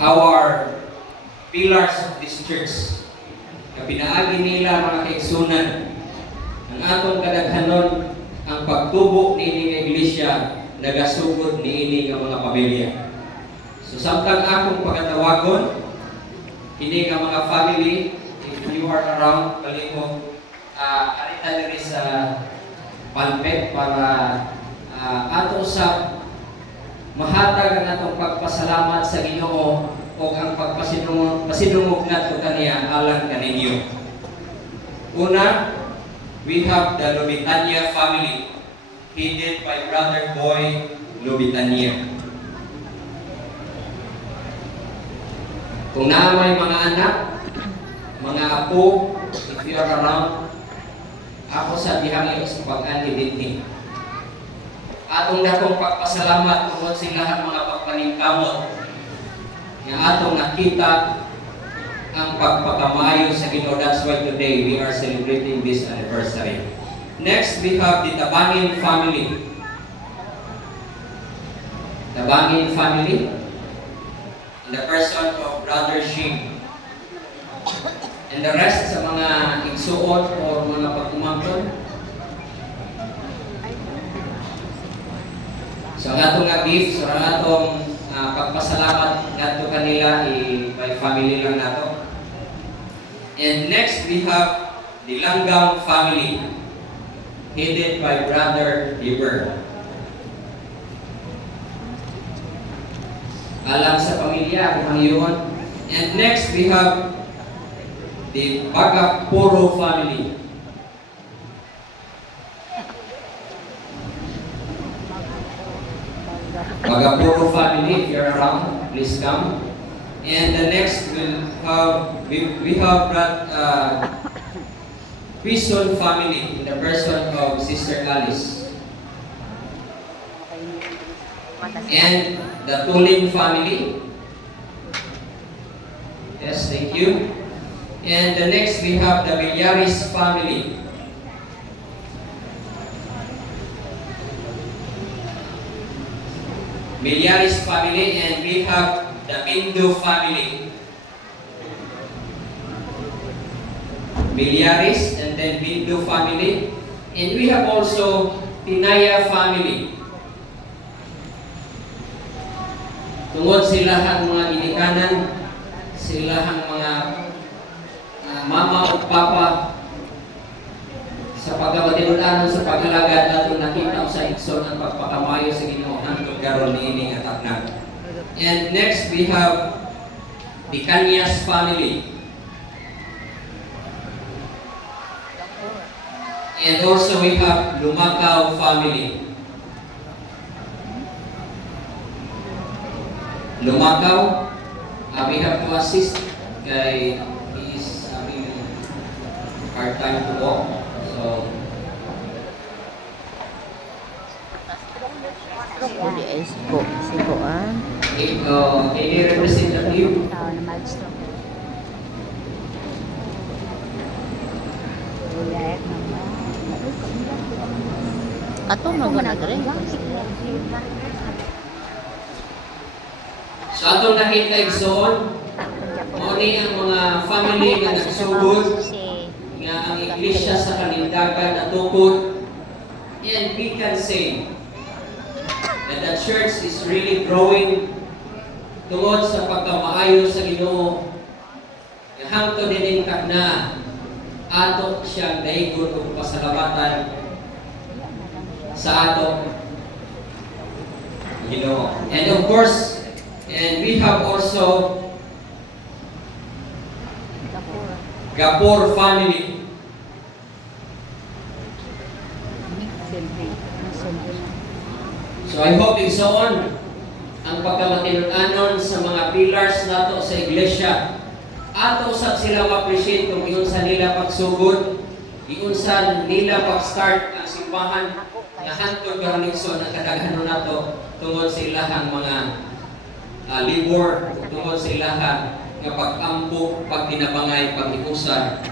our pillars of this church. Kapinaagi nila mga kaigsunan, ang atong kadaghanon ang pagtubo niini nga iglesia nagasugod niini nga mga pamilya. So samtang akong pagkatawagon, kini nga mga family, if you are around, kalimo, alita diri sa palpet para ato sa mahatag ang atong pagpasalamat sa Ginoo o ang pagpasidungog nato kaniya alang kaninyo. Una, we have the Lobitania family, headed by Brother Boy Lobitania. Kung naamay mga anak, mga apo, if you are around, ako sa dihangin sa pag-andi dinhi. Atong dakong pagpasalamat tungod sila ang mga pagpaningkamot nga atong nakita ang pagpakamayo sa Ginoo. That's why today we are celebrating this anniversary. Next, we have the Tabangin family. Tabangin family, in the person of Brother Shing. And the rest sa mga igsuot o mga pagkumangkon. So ang atong gift, so ang atong pagpasalamat nato kanila by family lang nato. And next we have the Langgam family, headed by Brother Liber. Alam sa pamilya kung ang iyon. And next we have the Bagapuro family. Bagapuro family, if you're around, please come. And the next we have Quizon family in the person of Sister Alice. And the Tulin family. Yes, thank you. And the next we have the Villaris family. Villaris family, and we have the Pindu family. Villaris and then Pindu family. And we have also Tinaya family. Tungod sila ang mga inikanan, sila ang mga mama o papa sa pagkabatinulan sa pag-alagad natin nakita sa igsoon ang pagpakamayo sa Ginoo hangtod karon niining atakna. And next we have the Kanyas family. And also we have Lumacao family. Lumacao, we have to assist kay part-time to walk. So, any representative? Ato magunagre. So, atong nakita igsoon, muni ang mga family nga nagsugod nga ang iglesia sa kanindagan natukod. And we can say that the church is really growing tungod sa pagkamaayo sa Ginoo. Hangtod din na ato siyang daigon ug pasalamatan sa ato Ginoo. And of course, and we have also Gapur family. So I hope igsoon ang pagkamatinud-anon sa mga pillars nato sa iglesia. Ato usab sila ma-appreciate kung iunsa nila pagsugod, iunsa nila pag-start ang simbahan nga hangtod karon igsoon ang kadaghanon nato tungod sa ilahang mga libor, tungod sa ilahang nga pag-ampo, pagtinabangay, pag-iusan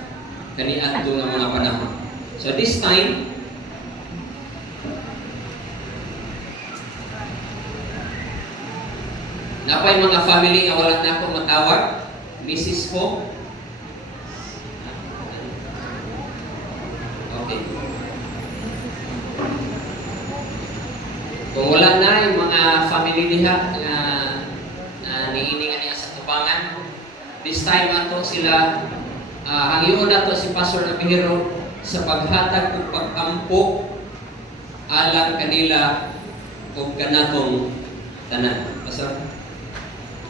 kaniadto nga mga panahon. So this time, Napay mga family nga wala na ako matawag. Mrs. po. Okay. Kung wala na yung mga family diha na niiningan niya sa tubangan, this time ato sila hangiyon nato si Pastor Abihero sa paghatag ug pag-ampo alang kanila ug kanatong tanan. Pastor